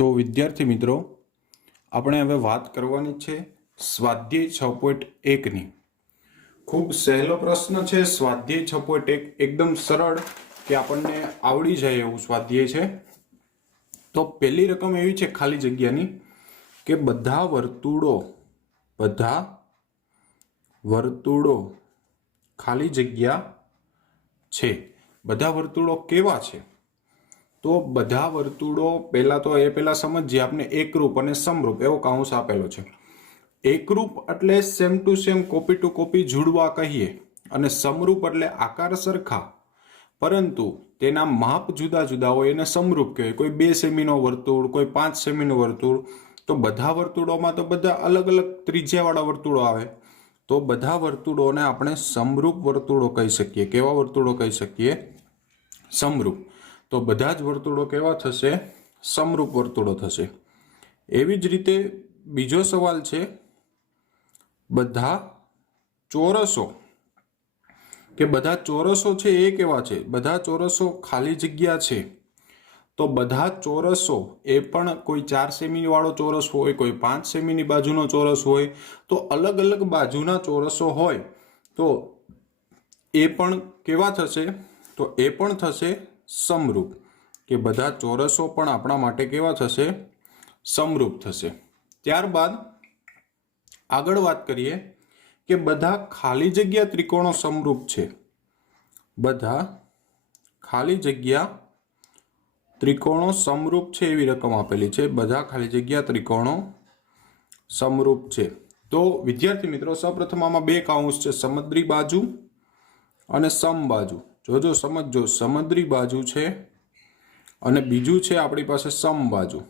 તો વિદ્યાર્થી મિત્રો, આપણે હવે વાત કરવાની છે સ્વાધ્યાય 6.1ની. ખૂબ સહેલો પ્રશ્ન છે. સ્વાધ્યાય 6.1 એકદમ સરળ કે આપણને આવડી જાય એવું સ્વાધ્યાય છે. તો પહેલી રકમ એવી છે ખાલી જગ્યાની કે બધા વર્તુળો ખાલી જગ્યા છે. બધા વર્તુળો કેવા છે? તો બધા વર્તુળો પહેલા સમજીએ આપણે. એકરૂપ અને સમરૂપ એવો કાઉન્સ આપેલો છે. એકરૂપ એટલે same to same, copy to copy જોડવા કહીએ, અને સમરૂપ એટલે આકાર સરખા પરંતુ તેના માપ જુદા જુદા હોય એને સમરૂપ કહેવાય. કોઈ 2 સેમીનો વર્તુળ, કોઈ 5 સેમીનું વર્તુળ. તો બધા વર્તુળોમાં તો બધા અલગ અલગ ત્રિજ્યાવાળા વર્તુળો આવે, તો બધા વર્તુળોને આપણે સમરૂપ વર્તુળો કહી શકીએ. કેવા વર્તુળો કહી શકીએ? સમરૂપ. તો બધા જ વર્તુળો કેવા થશે? સમરૂપ વર્તુળો થશે. એવી જ રીતે બીજો સવાલ છે, બધા ચોરસો કે બધા ચોરસો છે એ કેવા છે? બધા ચોરસો ખાલી જગ્યા છે. તો બધા ચોરસો એ પણ કોઈ 4 સેમી વાળો ચોરસ હોય, કોઈ 5 સેમીની બાજુનો ચોરસ હોય. તો અલગ અલગ બાજુના ચોરસો હોય તો એ પણ કેવા થશે? તો એ પણ થશે સમરૂપ. કે બધા ચોરસો પણ આપણા માટે કેવા થશે? સમરૂપ થશે. ત્યારબાદ આગળ વાત કરીએ કે બધા ખાલી જગ્યા ત્રિકોણો સમરૂપ છે. બધા ખાલી જગ્યા ત્રિકોણો સમરૂપ છે એવી રકમ આપેલી છે. બધા ખાલી જગ્યા ત્રિકોણો સમરૂપ છે. તો વિદ્યાર્થી મિત્રો, સૌપ્રથમ આમાં 2 કાઉન્સ છે, સમદ્રી બાજુ અને સમબાજુ. જોજો, સમજો, સમદ્રી બાજુ છે અને બીજું છે આપણી પાસે સમબાજુ.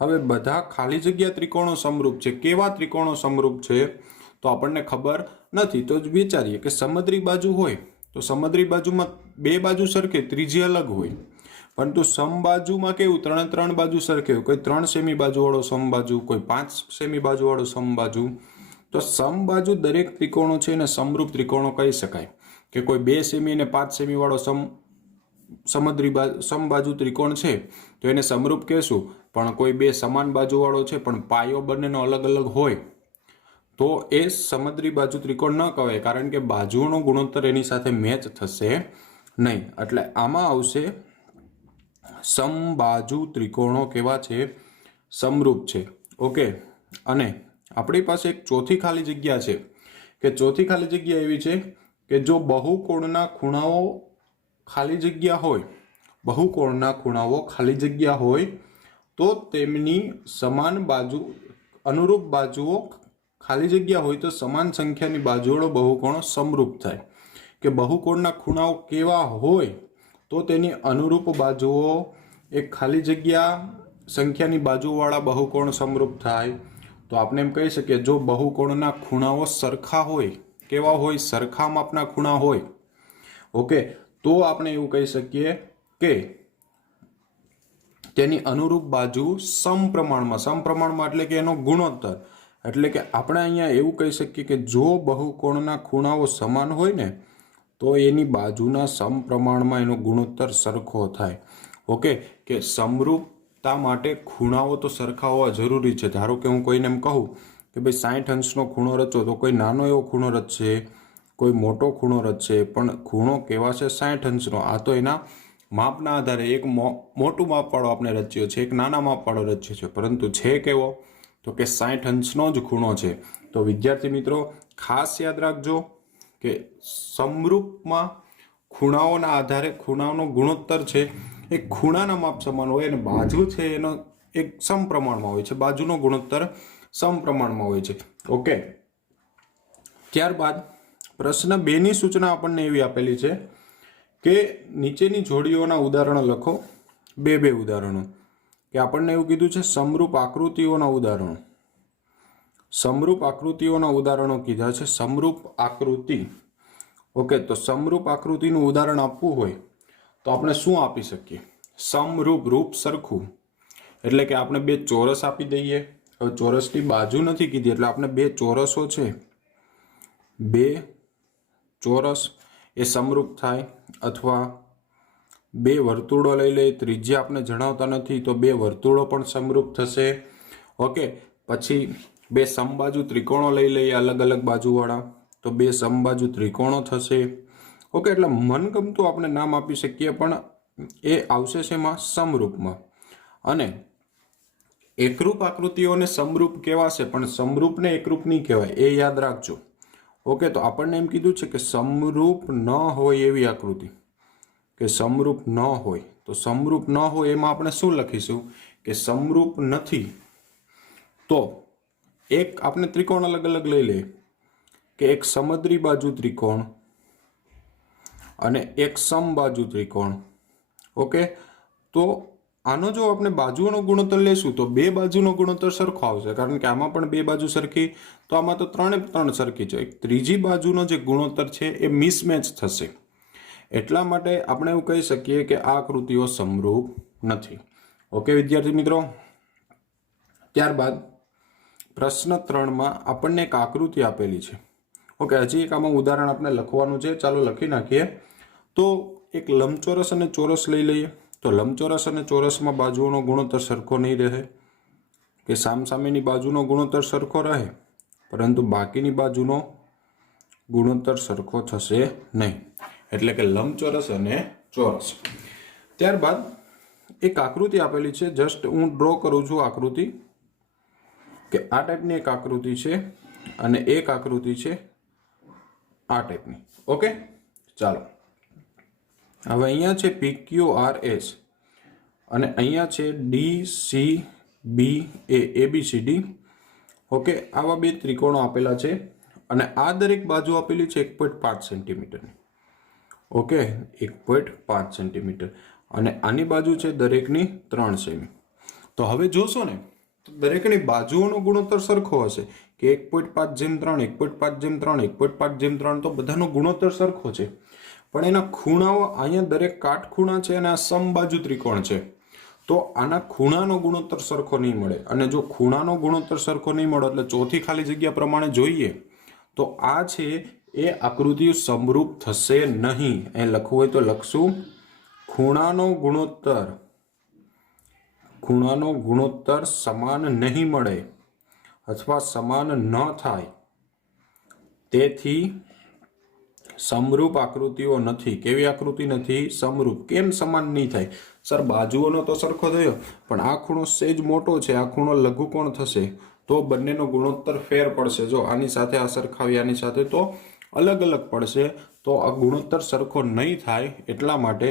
હવે બધા ખાલી જગ્યા ત્રિકોણો સમરૂપ છે. કેવા ત્રિકોણો સમરૂપ છે? તો આપણને ખબર નથી, તો જ વિચારીએ કે સમદ્રી બાજુ હોય તો સમદ્રી બાજુમાં 2 બાજુ સરખે, ત્રીજી અલગ હોય. પરંતુ સમબાજુમાં કેવું? 3 બાજુ સરખે હોય. કોઈ 3 સેમી બાજુવાળો સમબાજુ, કોઈ 5 સેમી બાજુવાળો સમબાજુ. તો સમબાજુ દરેક ત્રિકોણો છે એને સમરૂપ ત્રિકોણો કહી શકાય. કે કોઈ 2 સેમી અને 5 સેમી વાળો સમબાજુ ત્રિકોણ છે તો એને સમરૂપ કહેશું. પણ કોઈ 2 સમાન બાજુવાળો છે પણ પાયો બંનેનો અલગ અલગ હોય તો એ સમદ્રી બાજુ ત્રિકોણ ન કહેવાય, કારણ કે બાજુઓનો ગુણોત્તર એની સાથે મેચ થશે નહીં. એટલે આમાં આવશે સમબાજુ ત્રિકોણો કેવા છે? સમરૂપ છે. ઓકે. અને આપણી પાસે એક ચોથી ખાલી જગ્યા છે કે ચોથી ખાલી જગ્યા એવી છે કે જો બહુકોણના ખૂણાઓ ખાલી જગ્યા હોય, બહુકોણના ખૂણાઓ ખાલી જગ્યા હોય તો તેમની સમાન બાજુ, અનુરૂપ બાજુઓ ખાલી જગ્યા હોય તો સમાન સંખ્યાની બાજુવાળો બહુકોણ સમરૂપ થાય. કે બહુકોણના ખૂણાઓ કેવા હોય તો તેની અનુરૂપ બાજુઓ એક ખાલી જગ્યા સંખ્યાની બાજુવાળા બહુકોણ સમરૂપ થાય. તો આપણે એમ કહી શકીએ, જો બહુકોણના ખૂણાઓ સરખા હોય, કેવા હોય? સરખા માપના ખૂણા હોય. ઓકે. તો આપણે એવું કહી શકીએ કે તેની અનુરૂપ બાજુ સમપ્રમાણમાં એટલે કે એનો ગુણોત્તર. એટલે કે આપણે અહીંયા એવું કહી શકીએ કે જો બહુકોણના ખૂણાઓ સમાન હોય ને તો એની બાજુના સમપ્રમાણમાં એનો ગુણોત્તર સરખો થાય. ઓકે. કે સમરૂપતા માટે ખૂણાઓ તો સરખા હોવા જરૂરી છે. ધારો કે હું કોઈને એમ કહું કે ભાઈ 60 અંશનો ખૂણો રચો, તો કોઈ નાનો એવો ખૂણો રચશે, કોઈ મોટો ખૂણો રચશે, પણ ખૂણો કેવા છે? 60 અંશનો. આ તો એના માપના આધારે એક મોટું માપવાળો આપણે રચ્યો છે, એક નાના માપવાળો રચ્યો છે, પરંતુ છે કેવો? તો કે 60 અંશનો જ ખૂણો છે. તો વિદ્યાર્થી મિત્રો, ખાસ યાદ રાખજો કે સમરૂપમાં ખૂણાઓના આધારે ખૂણાઓનો ગુણોત્તર છે એ ખૂણાના માપ સમાન હોય અને બાજુ છે એનો એક સમપ્રમાણમાં હોય છે. બાજુનો ગુણોત્તર સમપ્રમાણમાં હોય છે. ઓકે. ત્યારબાદ પ્રશ્ન 2ની સૂચના આપણને એવી આપેલી છે કે નીચેની જોડીઓના ઉદાહરણો લખો. 2 ઉદાહરણો. કે આપણને એવું કીધું છે સમરૂપ આકૃતિઓના ઉદાહરણો. સમરૂપ આકૃતિઓના ઉદાહરણો કીધા છે. સમરૂપ આકૃતિ. ઓકે. તો સમરૂપ આકૃતિનું ઉદાહરણ આપવું હોય તો આપણે શું આપી શકીએ? સમરૂપ, રૂપ સરખું. એટલે કે આપણે 2 ચોરસ આપી દઈએ. હવે ચોરસની બાજુ નથી કીધી એટલે આપણે 2 ચોરસો છે, 2 ચોરસ એ સમરૂપ થાય. અથવા બે વર્તુળો લઈ લઈએ, ત્રિજ્યા આપણે જણાવતા નથી તો બે વર્તુળો પણ સમરૂપ થશે. ઓકે, પછી બે સમબાજુ ત્રિકોણો લઈ લઈએ અલગ અલગ બાજુવાળા તો બે સમબાજુ ત્રિકોણો થશે. ઓકે, એટલે મનગમતું આપણે નામ આપી શકીએ પણ એ આવશે શેમાં? સમરૂપમાં. અને એકરૂપ આકૃતિઓને સમરૂપ કહેવાશે પણ સમરૂપને એકરૂપ નહીં કહેવાય, એ યાદ રાખજો. ઓકે, તો આપણને એમ કીધું છે કે સમરૂપ ન હોય એવી આકૃતિ, કે સમરૂપ ન હોય તો સમરૂપ ન હોય એમાં આપણે શું લખીશું કે સમરૂપ નથી. તો એક આપણે ત્રિકોણ અલગ અલગ લઈ લઈએ કે એક સમદ્રી બાજુ ત્રિકોણ અને એક સમબાજુ ત્રિકોણ. ઓકે, તો આનો જો આપણે બાજુઓનો ગુણોત્તર લેશું તો બે બાજુનો ગુણોત્તર સરખો આવશે, કારણ કે આમાં પણ બે બાજુ સરખી, તો આમાં તો ત્રણે ત્રણ સરખી છે. ત્રીજી બાજુનો જે ગુણોત્તર છે એ મિસમેચ થશે. એટલા માટે આપણે એવું કહી શકીએ કે આ આકૃતિઓ સમરૂપ નથી. ઓકે વિદ્યાર્થી મિત્રો, ત્યારબાદ પ્રશ્ન 3માં આપણને એક આકૃતિ આપેલી છે. ઓકે, હજી એક આમાં ઉદાહરણ આપણે લખવાનું છે, ચાલો લખી નાખીએ. તો એક લંબચોરસ અને ચોરસ લઈ લઈએ. તો લંબચોરસ અને ચોરસમાં બાજુઓનો ગુણોત્તર સરખો નહીં રહે, કે સામસામેની બાજુનો ગુણોત્તર સરખો રહે પરંતુ બાકીની બાજુનો ગુણોત્તર સરખો થશે નહીં, એટલે કે લંબચોરસ અને ચોરસ. ત્યારબાદ એક આકૃતિ આપેલી છે, જસ્ટ હું ડ્રો કરું છું આકૃતિ, કે આ ટાઈપની એક આકૃતિ છે અને એક આકૃતિ છે આ ટાઈપની. ઓકે, ચાલો હવે અહીંયા છે PQRS અને અહીંયા છે DCBA ABCD. ઓકે, આવા બે ત્રિકોણો આપેલા છે અને આ દરેક બાજુ આપેલી છે 1.5 સેન્ટીમીટરની. ઓકે, 1.5 સેન્ટીમીટર અને આની બાજુ છે દરેકની 3 સેમી. તો હવે જોશો ને તો દરેકની બાજુઓનો ગુણોત્તર સરખો હશે કે 1.5:3, 1.5:3, 1.5:3, તો બધાનો ગુણોત્તર સરખો છે. પણ એના ખૂણાઓ, અહીંયા દરેક કાટખૂણા છે અને આ સમબાજુ ત્રિકોણ છે, તો આના ખૂણાનો ગુણોત્તર સરખો નહીં મળે. અને જો ખૂણાનો ગુણોત્તર સરખો નહીં મળે એટલે ચોથી ખાલી જગ્યા પ્રમાણે જોઈએ તો આ છે એ આકૃતિ સમરૂપ થશે નહીં. એ લખવું હોય તો લખશું ખૂણાનો ગુણોત્તર સમાન નહીં મળે અથવા સમાન ન થાય, તેથી સમરૂપ આકૃતિઓ નથી. કેવી આકૃતિ નથી? સમરૂપ. કેમ સમાન નહીં થાય? સર બાજુઓનો તો સરખો થયો પણ આ ખૂણો સહેજ મોટો છે, આ ખૂણો લઘુકોણ થશે તો બંનેનો ગુણોત્તર ફેર પડશે. જો આની સાથે આ સરખાવી આની સાથે તો અલગ અલગ પડશે, તો આ ગુણોત્તર સરખો નહીં થાય, એટલા માટે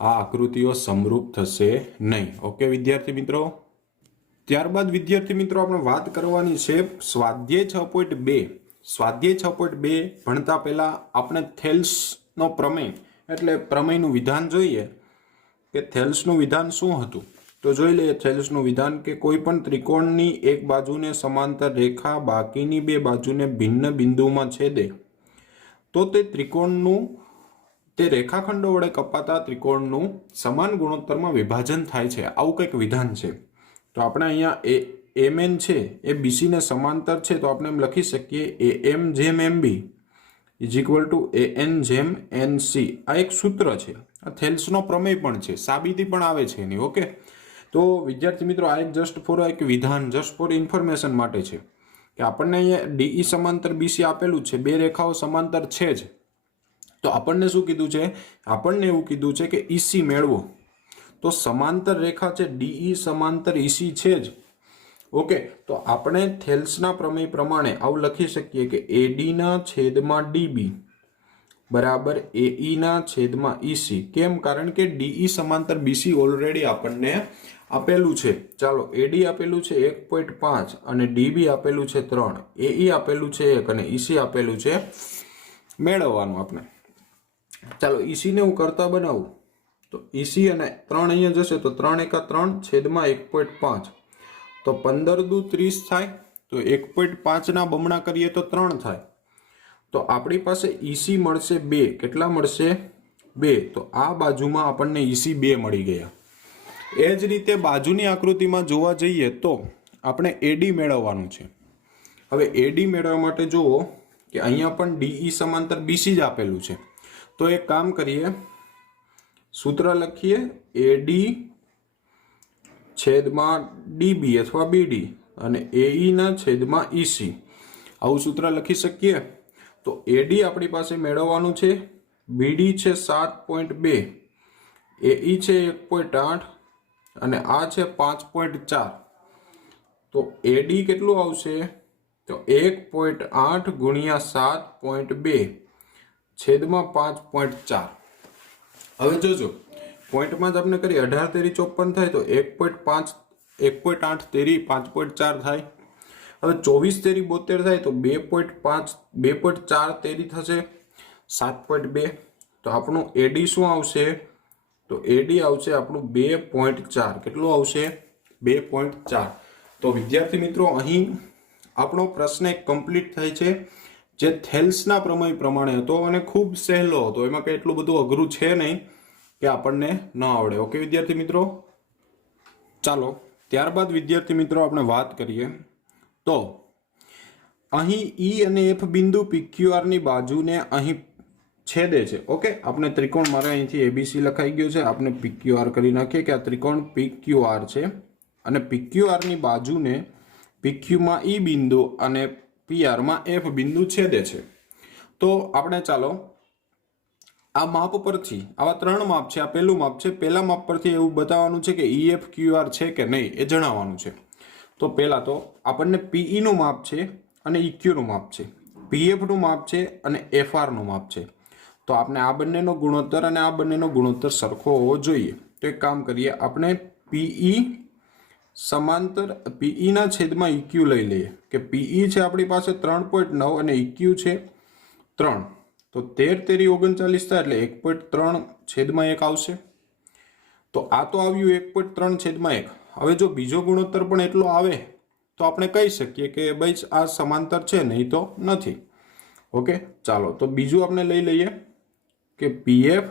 આ આકૃતિઓ સમરૂપ થશે નહીં. ઓકે વિદ્યાર્થી મિત્રો, ત્યારબાદ વિદ્યાર્થી મિત્રો આપણે વાત કરવાની છે સ્વાધ્યાય 6.2. સ્વાધ્યાય 6.2 ભણતા પહેલા આપણે થેલ્સનો પ્રમેય એટલે પ્રમેયનું વિધાન જોઈએ કે થેલ્સનું વિધાન શું હતું. તો જોઈ લઈએ થેલ્સનું વિધાન કે કોઈ પણ ત્રિકોણની એક બાજુને સમાંતર રેખા બાકીની બે બાજુને ભિન્ન બિંદુમાં છેદે તો તે ત્રિકોણનું, તે રેખાખંડો વડે કપાતા ત્રિકોણનું સમાન ગુણોત્તરમાં વિભાજન થાય છે. આવું કંઈક વિધાન છે. તો આપણે અહીંયા MN છે એ BC ને સમાંતર છે, તો આપણે એમ લખી શકીએ AM/MB = AN/NC. આ એક સૂત્ર છે, આ થેલ્સનો પ્રમેય પણ છે, સાબિતી પણ આવે છે એની. ઓકે, તો વિદ્યાર્થી મિત્રો આ એક જસ્ટ ફોર એક વિધાન, જસ્ટ ફોર ઇન્ફોર્મેશન માટે છે કે આપણને અહીંયા DE સમાંતર BC આપેલું છે, બે રેખાઓ સમાંતર છે જ, તો આપણને શું કીધું છે? આપણને એવું કીધું છે કે EC મેળવો. તો સમાંતર રેખા છે DE સમાંતર EC છે જ. ઓકે, તો આપણે થેલ્સના પ્રમેય પ્રમાણે આવું લખી શકીએ કે AD/DB બરાબર AE/EC. કેમ? કારણ કે DE સમાંતર BC ઓલરેડી આપણને આપેલું છે. ચાલો, AD આપેલું છે 1.5 અને DB આપેલું છે 3, AE આપેલું છે 1 અને EC આપેલું છે મેળવવાનું આપણે. ચાલો EC ને હું કરતા બનાવું તો EC અને 3 અહીંયા જશે તો 3 × 3/1.5, તો 15 દુ 30 થાય, તો 1.5 ના બમણા કરીએ તો 3 થાય. તો આપણી પાસે EC મળશે 2. કેટલા મળશે? 2. તો આ બાજુમાં આપણને EC 2 મળી ગયા. એ જ રીતે બાજુની આકૃતિમાં જોવા જઈએ તો આપણે AD મેળવવાનું છે. હવે AD મેળવવા માટે જુઓ કે અહીંયા પણ DE સમાંતર BC જ આપેલું છે. તો એક કામ કરીએ, सूत्र लखीए एडी छेदमां डीबी अथवा बीडी અને એઈ ના છેદમાં ઈસી આવું સૂત્ર લખી શકીએ। તો એડી આપણી પાસે મેળવવાનું છે, બીડી છે 7.2, એઈ છે 1.8 અને આ છે 5.4। તો એડી કેટલું આવશે? તો 1.8 ગુણ્યા 7.2 છેદમાં 5.4। હવે જોજો પોઈન્ટમાં જ આપણે કરી 18 તેરી 54 થાય તો 1.5 1.8 તેરી 5.4 થાય। હવે 24 તેરી 72 થાય તો 2.5 2.4 તેરી થશે 7.2। તો આપણું એડી શું આવશે? તો એડી આવશે આપણું 2.4। કેટલું આવશે? 2.4। તો વિદ્યાર્થી મિત્રો અહીં આપણો પ્રશ્ન એક કમ્પ્લીટ થાય છે, જે થેલ્સના પ્રમેય પ્રમાણે હતો અને ખૂબ સહેલો હતો, એમાં કંઈ એટલું બધું અઘરું છે નહીં કે આપણને ન આવડે। ઓકે વિદ્યાર્થી મિત્રો, ચાલો ત્યારબાદ વિદ્યાર્થી મિત્રો આપણે વાત કરીએ તો અહીં ઈ અને એફ બિંદુ PQR ની બાજુને અહીં છેદે છે। ઓકે, આપણે ત્રિકોણ, મારે અહીંથી એબીસી લખાઈ ગયો છે, આપણે PQR કરી નાખીએ કે આ ત્રિકોણ PQR છે અને PQR ની બાજુને PQ માં ઈ બિંદુ અને PR માં F બિંદુ છેદે છે। તો આપણે ચાલો આ માપ પરથી, આવા 3 માપ છે, આ પહેલું માપ છે, પહેલા માપ પરથી એવું બતાવવાનું છે કે EFQR છે કે નહીં એ જણાવવાનું છે। તો પહેલા તો આપણને PE નું માપ છે અને EQ નું માપ છે, PF નું માપ છે અને FR નું માપ છે। તો આપણે આ બંનેનો ગુણોત્તર અને આ બંનેનો ગુણોત્તર સરખો હોવો જોઈએ। તો એક કામ કરીએ, આપણે PE સમાંતર PE ના છેદમાં EQ લઈ લઈએ કે PE છે આપણી પાસે 3.9 અને EQ છે 3। તો 13 તેરી 39 થાય એટલે 1.3 છેદમાં 1 આવશે। તો આ તો આવ્યું 1.3 છેદમાં 1। હવે જો બીજો ગુણોત્તર પણ એટલો આવે તો આપણે કહી શકીએ કે ભાઈ આ સમાંતર છે, નહીં તો નથી। ઓકે, ચાલો તો બીજું આપણે લઈ લઈએ કે PF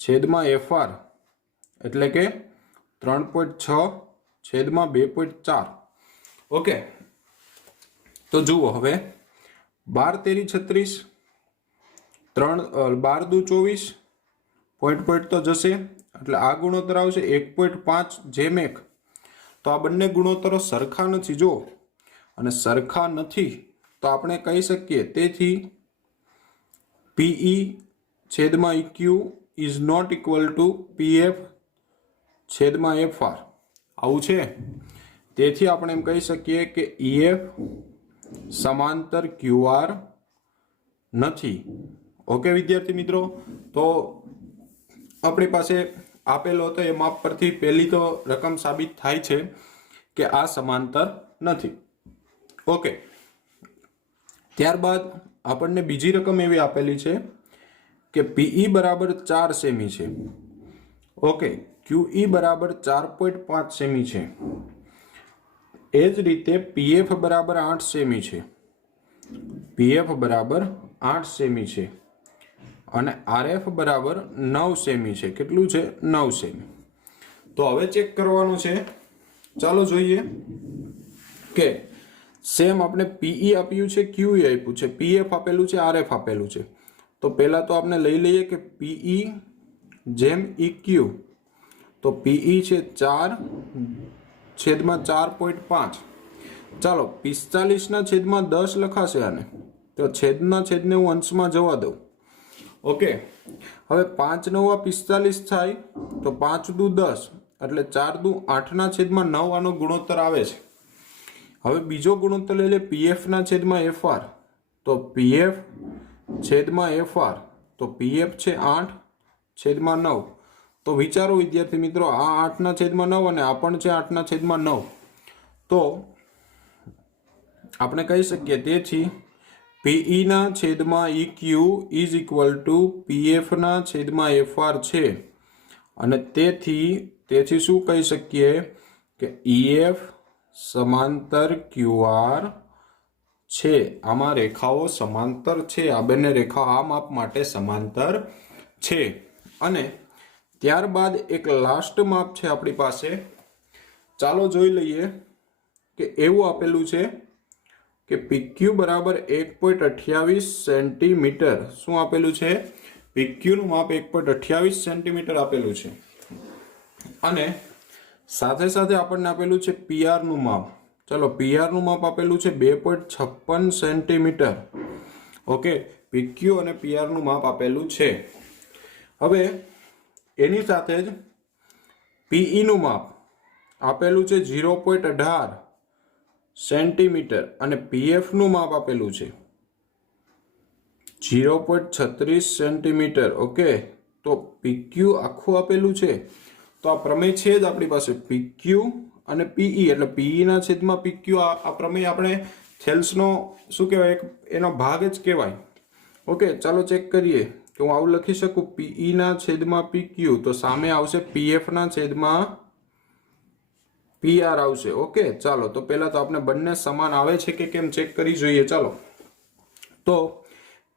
છેદમાં FR એટલે કે 3.6 છેદમાં 2.4। ઓકે, તો જુઓ હવે 12 તેરી 36, 12 દુ 24, પોઈન્ટ તો જશે એટલે આ ગુણોત્તર આવશે 1.5 જેમ 1। તો આ બંને ગુણોત્તરો સરખા નથી, જો અને સરખા નથી તો આપણે કહી શકીએ તેથી PE છેદમાં EQ is not equal to PF છેદમાં FR આવું છે। તેથી આપણે એમ કહી શકીએ કે EF સમાંતર QR નથી। ઓકે વિદ્યાર્થી મિત્રો, તો આપણી પાસે આપેલો હતો એ માપ પરથી પહેલી તો રકમ સાબિત થાય છે કે આ સમાંતર નથી। ઓકે, ત્યારબાદ આપણને બીજી રકમ એવી આપેલી છે કે PE બરાબર 4 સેમી છે। ઓકે, QE બરાબર 4.5 સેમી છે। એ જ રીતે PF બરાબર 8 સેમી છે, PF બરાબર 8 સેમી છે અને RF બરાબર 9 સેમી છે। કેટલું છે? 9 સેમી। તો હવે ચેક કરવાનું છે, ચાલો જોઈએ કે સેમ આપણે PE આપ્યું છે, QE આપ્યું છે, PF આપેલું છે, RF આપેલું છે। તો પહેલા તો આપણે લઈ લઈએ કે PE જેમ EQ, તો PE છે 4 છેદમાં 4.5। ચાલો 45 ના છેદમાં 10 લખાશે આને, તો છેદના છેદને હું અંશમાં જવા દઉં। ઓકે, હવે 5 9 45 થાય તો 5 દુ 10 એટલે 4 દુ 8 ના છેદમાં 9 આનો ગુણોત્તર આવે છે। હવે બીજો ગુણોત્તર લઈ લે PF ના છેદમાં FR, તો PF છેદમાં FR, તો PF છે 8 છેદમાં 9। તો વિચારો વિદ્યાર્થી મિત્રો, આ 8 ના છેદમાં 9 અને આ પણ છે 8 ના છેદમાં 9। તો આપણે કહી શકીએ તેથી PE ના છેદમાં EQ is equal to PF ના છેદમાં FR છે અને તેથી શું કહી શકીએ કે EF સમાંતર QR છે। આમાં રેખાઓ સમાંતર છે, આ બંને રેખા આ માપ માટે સમાંતર છે। અને ત્યારબાદ એક લાસ્ટ માપ છે આપણી પાસે, ચાલો જોઈ લઈએ કે એવું આપેલું છે કે PQ બરાબર 1.28 સેન્ટીમીટર। શું આપેલું છે? પીક્યુનું માપ 1.28 સેન્ટીમીટર આપેલું છે અને સાથે સાથે આપણને આપેલું છે પીઆરનું માપ. ચલો પીઆરનું માપ આપેલું છે 2.56 સેન્ટીમીટર. ઓકે, પીક્યુ અને પીઆરનું માપ આપેલું છે. હવે એની સાથે જ પીઈનું માપ આપેલું છે 0.18 સેન્ટીમીટર અને પીએફનું માપ આપેલું છે 0.36 સેન્ટીમીટર. ઓકે, તો પીક્યુ આખું આપેલું છે. તો આ પ્રમેય છે જ આપણી પાસે પીક્યુ અને પીઈ, એટલે પીઈના છેદમાં પીક્યુ. આ પ્રમેય આપણે થેલ્સનો શું કહેવાય, એનો ભાગ જ કહેવાય. ઓકે, ચાલો ચેક કરીએ કે હું આવું લખી શકું પીઈના છેદમાં પીક્યુ, તો સામે આવશે પીએફના છેદમાં પીઆર આવશે. ઓકે, ચાલો તો પહેલા તો આપણે બંને સમાન આવે છે કે કેમ ચેક કરી જોઈએ. ચાલો તો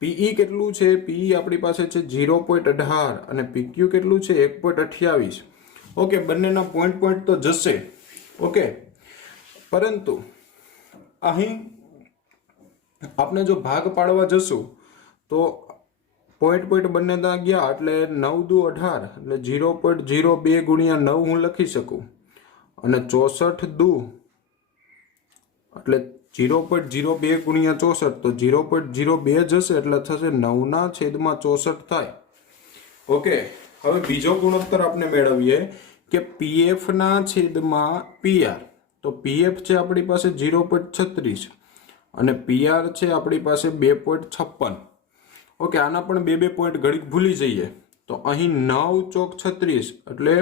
પીઈ કેટલું છે, પીઈ આપણી પાસે છે 0.18 અને પીક્યુ કેટલું છે 1.28. ઓકે, બંનેના પોઈન્ટ તો જશે. ઓકે, પરંતુ અહીં આપણે જો ભાગ પાડવા જશું તો પોઈન્ટ બંને ત્યાં ગયા એટલે 9 દુ 18 એટલે 0.02 ગુણ્યા 9 હું લખી શકું અને 64 દુ એટલે 0.02 ગુણ્યા 64 તો 0.02 જશે એટલે થશે 9/64 થાય. ઓકે, હવે બીજો ગુણોત્તર આપણે મેળવીએ કે પીએફના છેદમાં પીઆર. તો પીએફ છે આપણી પાસે 0.36 અને પીઆર છે આપણી પાસે 2.56. ઓકે, આના પણ બે પોઈન્ટ ઘડીક ભૂલી જઈએ તો અહીં 9 ચોક 36 એટલે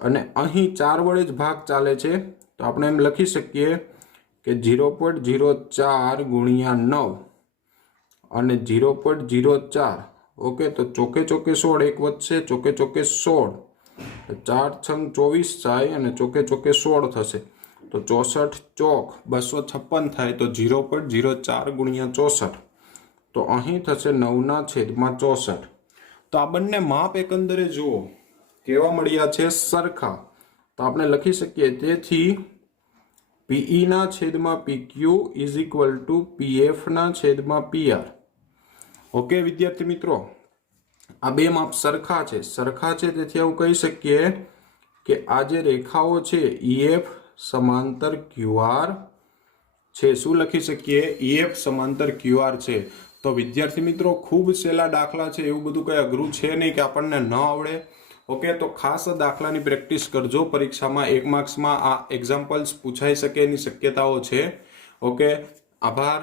અને અહીં 4 વડે જ ભાગ ચાલે છે તો આપણે એમ લખી શકીએ કે 0.04 ગુણ્યા 9 અને 0.04. ઓકે, તો ચોકે 16 એક વધશે, ચોકે 16 4 છંગ 24 થાય અને ચોકે 16 થશે તો 64 ચોક 256 થાય તો 0.04 ગુણ્યા 64 તો અહીં થશે 9/64. તો આ બંને માપ એકંદરે જુઓ કેવા મળ્યા છે, સરખા. તો આપણે લખી શકીએ તેથી પીઈના છેદમાં પીક્યુ ઇઝ ઇક્વલ ટુ પીએફના છેદમાં પીઆર. ઓકે વિદ્યાર્થી મિત્રો, આ બે માપ સરખા છે. તેથી આવું કહી શકીએ કે આ જે રેખાઓ છે ઈએફ સમાંતર ક્યુઆર છે. શું લખી શકીએ? ઈએફ સમાંતર ક્યુઆર છે. તો વિદ્યાર્થી મિત્રો ખૂબ સહેલા દાખલા છે, એવું બધું કંઈ અઘરું છે નહીં કે આપણને ન આવડે. ઓકે, તો ખાસ દાખલાની પ્રેક્ટિસ કરજો. પરીક્ષામાં 1 માર્ક્સમાં આ એક્ઝામ્પલ્સ પૂછાઈ શકે એની શક્યતાઓ છે. ઓકે, આભાર.